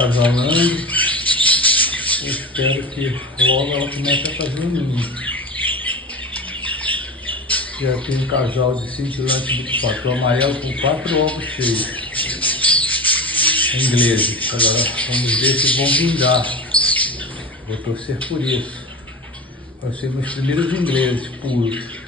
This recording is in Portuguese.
acasalando. Eu espero que logo ela comece a fazer um ninho. Já tem um casal de cintilante do pato amarelo com 4 ovos cheios. Ingleses. Agora vamos ver se vão vingar. Vou torcer por isso. Vão ser meus primeiros ingleses puros.